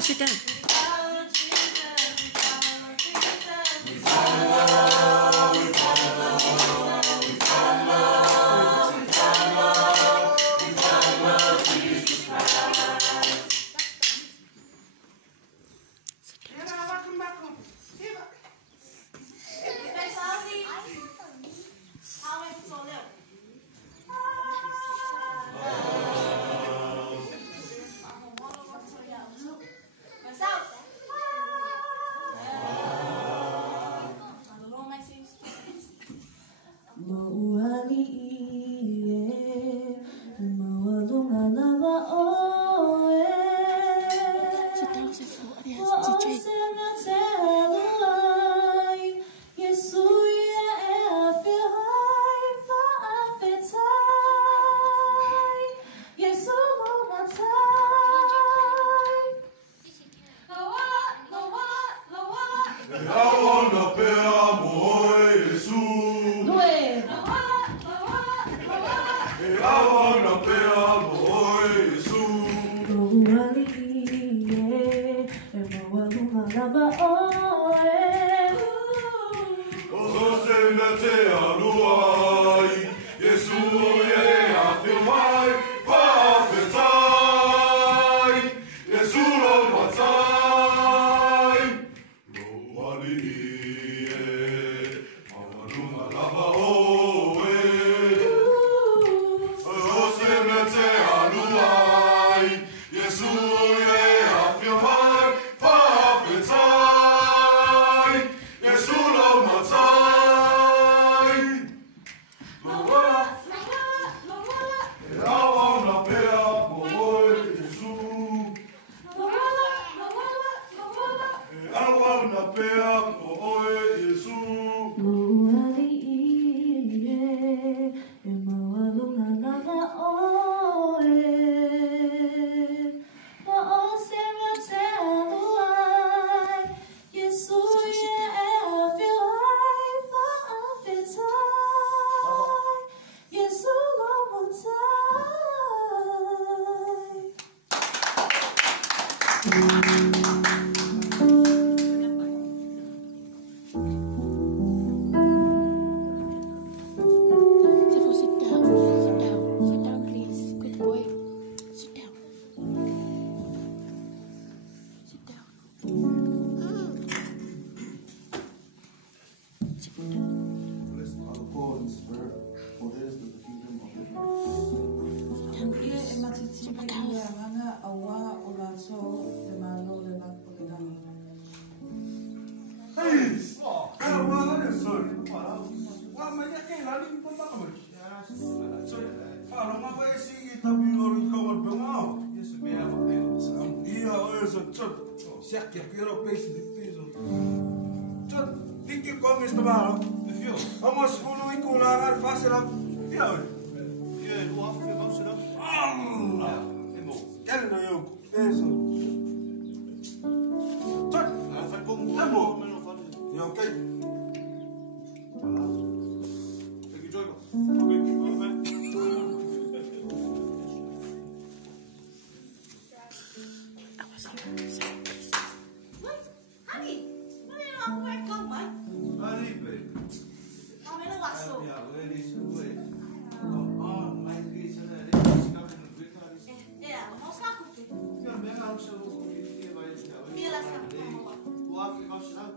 Sit down.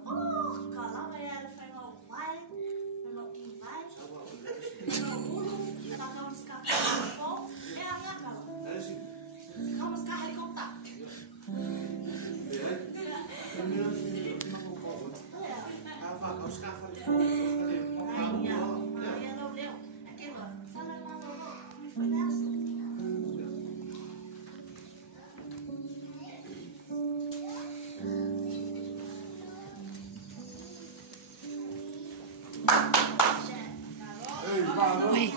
Oh, kalau kayak ada final one, memang invite Oui.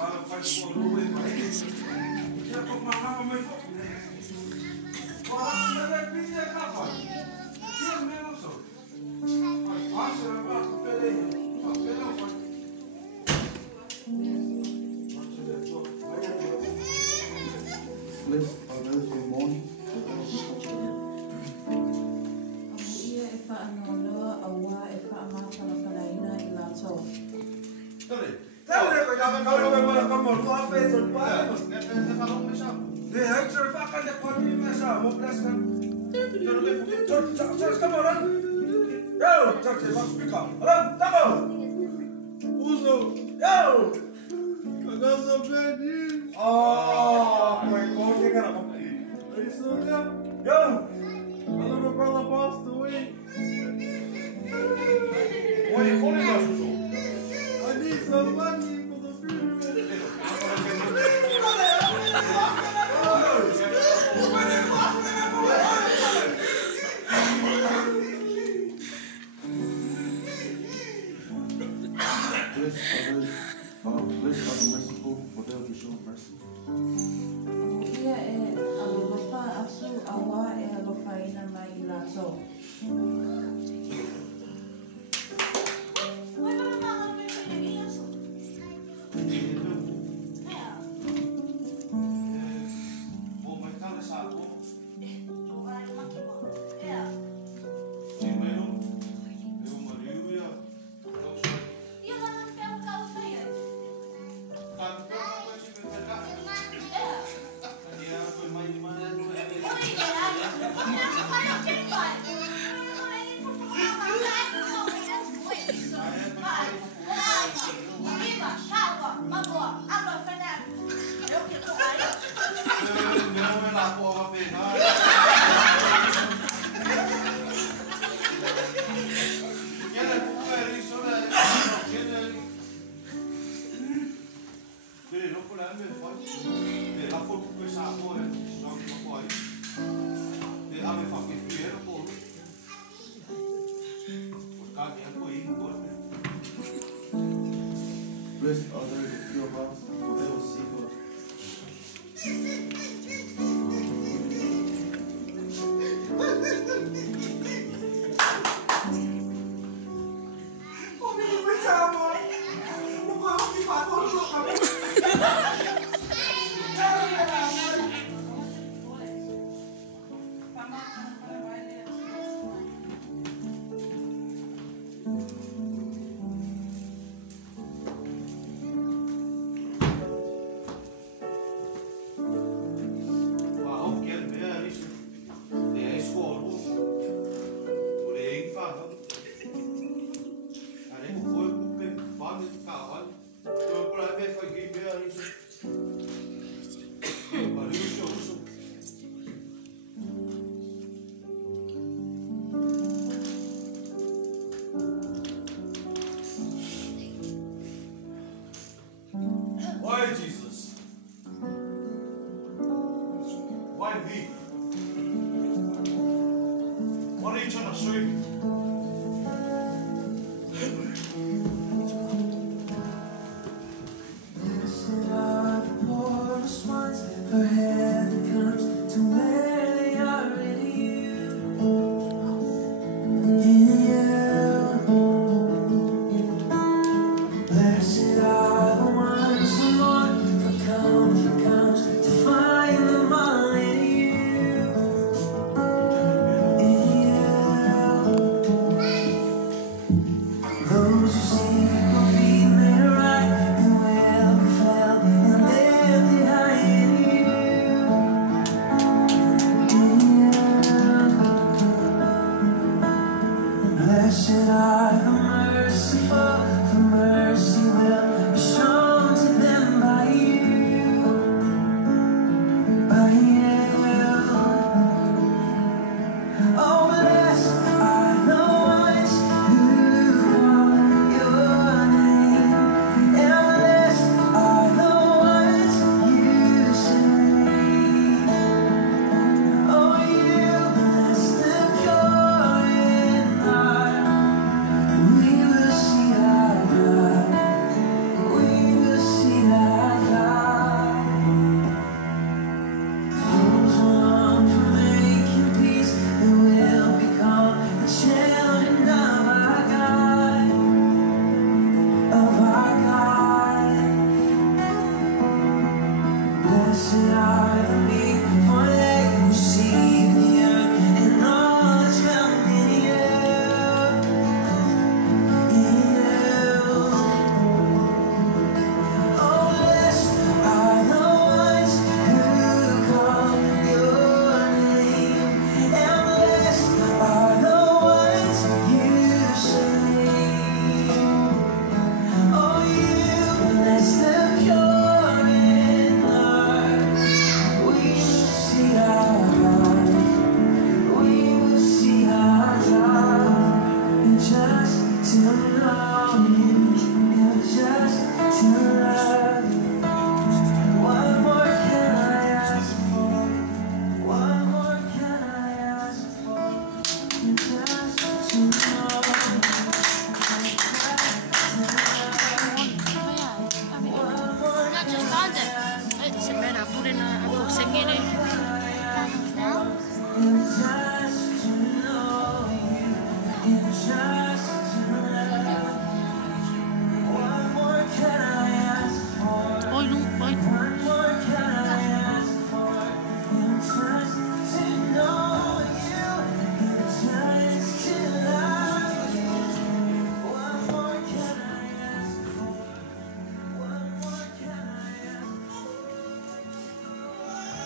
Blessed are the ones who mourn.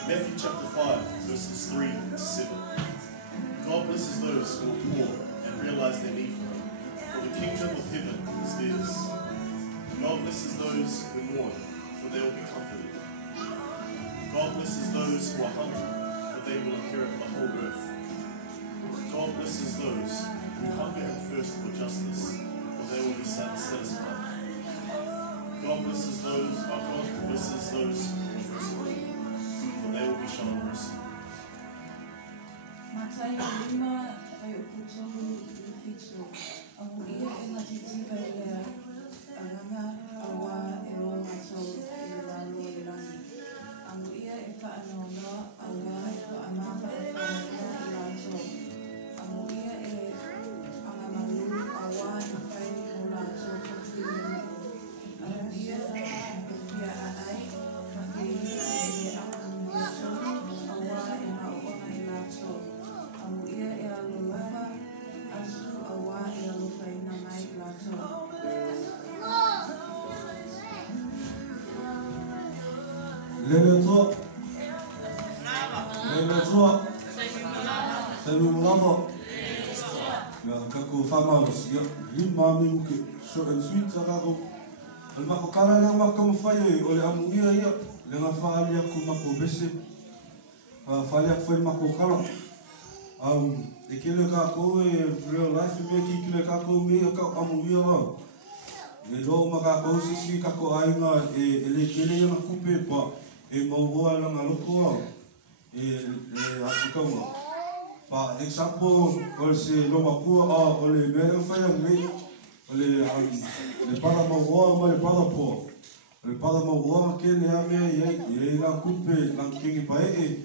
Matthew chapter 5, verses 3 to 7. God blesses those who are poor and realize their need for Him, for the kingdom of heaven is theirs. God blesses those who mourn, for they will be comforted. God blesses those who are hungry, for they will inherit the whole earth. God blesses those who hunger and thirst for justice, for they will be satisfied. God blesses those who are merciful, for they will be shown mercy. Mathayo 5 ay ukutulu lufitu. Ang iya ay natitibay niya ang awa eo matau ilalo ilangi. Ang iya ay paanono awa ay paamaka ay paanono ilato. Ang iya ay ang amalu awa na kay mulato kafili. Ang iya ay kaya ay kafili ay ang ilato awa ay maua na ilato. Ang iya ay alulafa asu awa ay alufay na may ilato. Lele toa. Sabi mulava. Ya kako famas ya lima minuke short and sweet sakako. Al mako kala lang mako mfaye ole amuia ya lenga faali ya kumako bese. Faali ya foi mako kala. Ekele kako e real life me kile kako me ka amuia wa. E lo makako sisi kako ainga ele kele yang kupe pa e maua lang aloko wa. Afrikawa. Pa example kalau si loma pua oleh mereka faya ngai oleh le para maua le para po le para maua ke le ame ye la kupe lang kingi pae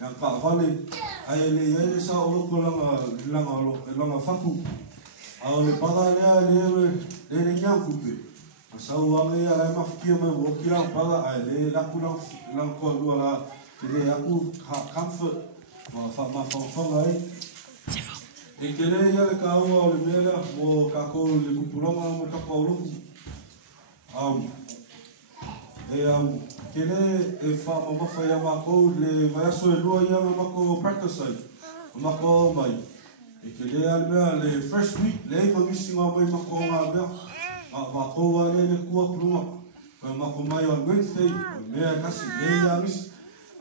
yang ka vale ai le sa oloko lang faku le para le nyang kupe sa uange ala mafikia me wokia para ai le la kulang ko luala jadi aku comfort ma ai e kele ya le kau o le mera mo kako le kupulama mo kapaulo kele e fa ma fa ya ma ko le vai so e lua ya ma ko practice ai ma ko mai e kele ya le first week le ma missing o mai ma ko ma be ma ko wa le ku pluma ma ko mai on Wednesday me kasi le ya miss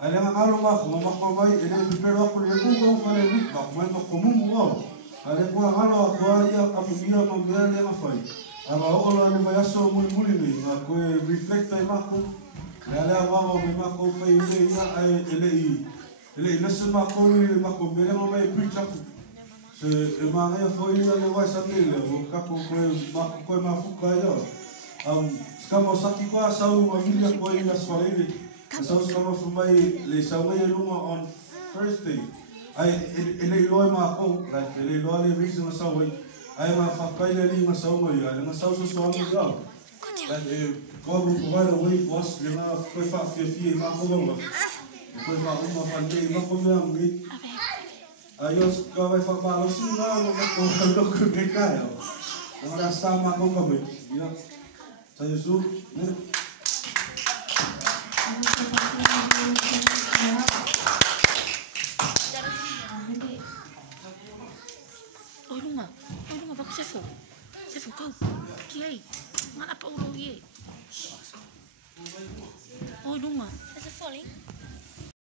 ale nga ngalo mako mai ele prepare ko le ko fale week ba ko mo mumu ale ko ngalo ko ya amuia mo ngale nga fai ama o lo le vai so muli ni nga ko reflect ai mako ale ama mo mako fai le ya ele lesa mako le mako mele mo mai preach up se e manga foi le vai sa le o kapo ko ma fuka ya skamo saki ko sa u familia ko ina swalele. So kama fumai le sawe luma on Thursday. Ai ele loi ma ko, like ele loi le reason sawe. Ai ma fakai le linga sawe ya, le sawe so so ya. Like God will provide a way for us. Le na ko fa fi ma ko ba. Ko fa uma fa le ma ko me ngi. Ayos ka vai fa ba lo si na ma ko lo ko ke ka ya. Ora sa ma ko ba ya. Sa Yesu Oi lunga, baku sefu kau, kiai, mana apa ulo ye? Oi lunga, Is it falling?